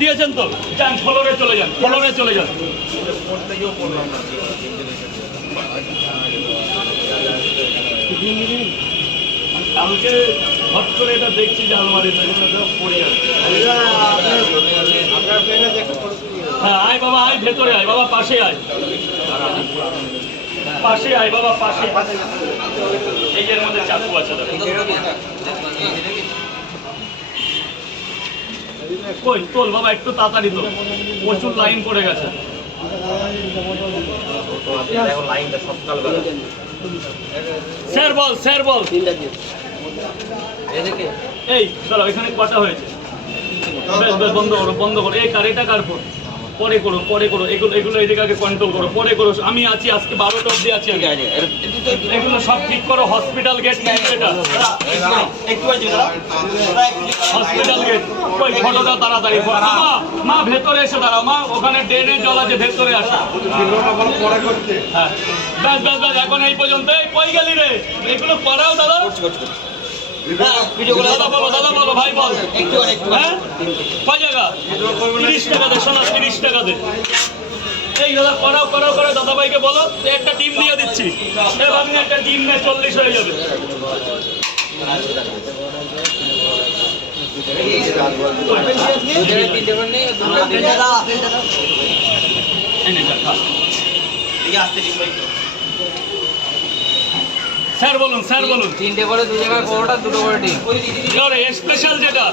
দিয়েছেন তো? যান, ফলোরে চলে যান, ফলোরে চলে যান। কালকে হট করে এটা দেখছি যে আছে হ্যাঁ আয় বাবা, আয়, ভেতরে আয়। বাবা, পাশে আয়। পাশে আয় বাবা, পাশে। এই এর মধ্যে চাকু আছে। কই তোল বাবা, একটু তাড়াতাড়ি তো প্রচুর লাইন পড়ে গেছে। স্যার বল স্যার বল। এই চলো এখানে কটা হয়েছে? বেশ বন্ধ করো বন্ধ করো। এই, কার, এটা কার পরে করো পরে করো এগুলো এগুলো এদিকে আগে কন্ট্রোল করো পরে করো। আমি আছি আজকে বারোটা অবধি আছি আছে এর- এগুলো সব ঠিক করো হসপিটাল গেট হসপিটাল গেট কই ফটোটা তাড়াতাড়ি। মা মা ভেতরে এসে দাঁড়াও। মা ওখানে ড্রেনে জল আছে ভেতরে আসো। হ্যাঁ। ব্যাস ব্যাস ব্যাস এখন এই পর্যন্ত কই গেলি রে? এগুলো করাও দাদা। এই দাদা করাও করে দাদা ভাইকে বলো একটা ডিম দিয়ে দিচ্ছি ভাবনি একটা ডিম নেয় চল্লিশ হয়ে যাবে স্যার বলুন স্যার বলুন। তিনটে করে দু জায়গায় পরোটা দুটো করে ডিম এবারে স্পেশাল যেটা।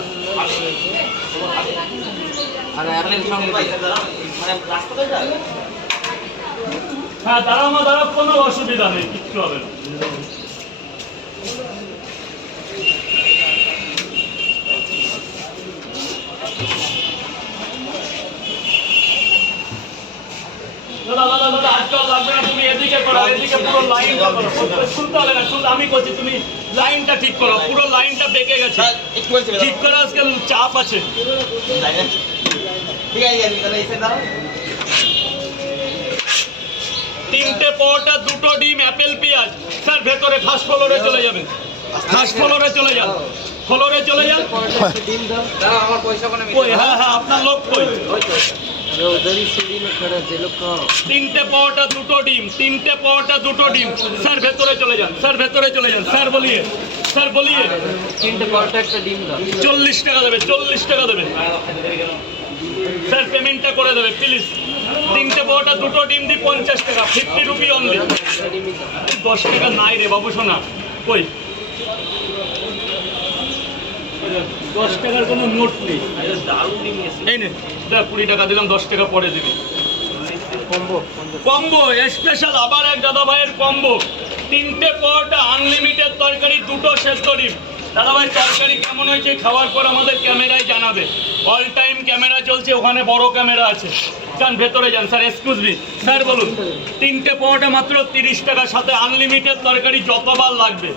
আর অ্যাপেল সঙ্গে মানে হ্যাঁ দাঁড়াও মা দাঁড়াও কোনো অসুবিধা নেই কিচ্ছু হবে না। দাদা দাদা দাদা লাগবে না তুমি এদিকে করো এদিকে পুরো লাইনটা করো। শুনতে হবে না শুনতে আমি করছি তুমি লাইনটা ঠিক করো পুরো লাইনটা বেঁকে গেছে। স্যার একটু বলছি ঠিক করে আজকাল চাপ আছে। তিনটে পরোটা দুটো ডিম অ্যাপেল পেঁয়াজ। স্যার ভেতরে ফার্স্ট ফ্লোরে চলে যাবেন ফার্স্ট ফ্লোরে চলে যান ফ্লোরে চলে যান। হ্যাঁ হ্যাঁ আপনার লোক কই? তিনটে পাওয়াটা দুটো ডিম তিনটে পাওয়াটা দুটো ডিম। স্যার ভেতরে চলে যান স্যার ভেতরে চলে যান। স্যার বলিয়ে স্যার বলিয়ে। চল্লিশ টাকা দেবে চল্লিশ টাকা দেবে। স্যার পেমেন্টটা করে দেবে প্লিজ। তিনটে বউটা দুটো ডিম দি পঞ্চাশ টাকা ফিফটি রুপি অনলি দশ টাকা নাই রে বাবু শোনা। কই? দশ টাকার কোনো নোট নেই। এই নে কুড়ি টাকা দিলাম দশ টাকা পরে দিবি। Combo combo. স্পেশাল আবার এক দাদা ভাইয়ের কম্বো। তিনটে পরোটা আনলিমিটেড তরকারি দুটো সেদ্ধ ডিম। দাদা ভাই তরকারি কেমন হয়েছে খাওয়ার পর আমাদের ক্যামেরায় জানাবে। অল টাইম ক্যামেরা চলছে ওখানে বড় ক্যামেরা আছে। যান ভেতরে যান স্যার এক্সকিউজ মি স্যার বলুন। তিনটে পরোটা মাত্র তিরিশ টাকার সাথে আনলিমিটেড তরকারি যতবার লাগবে।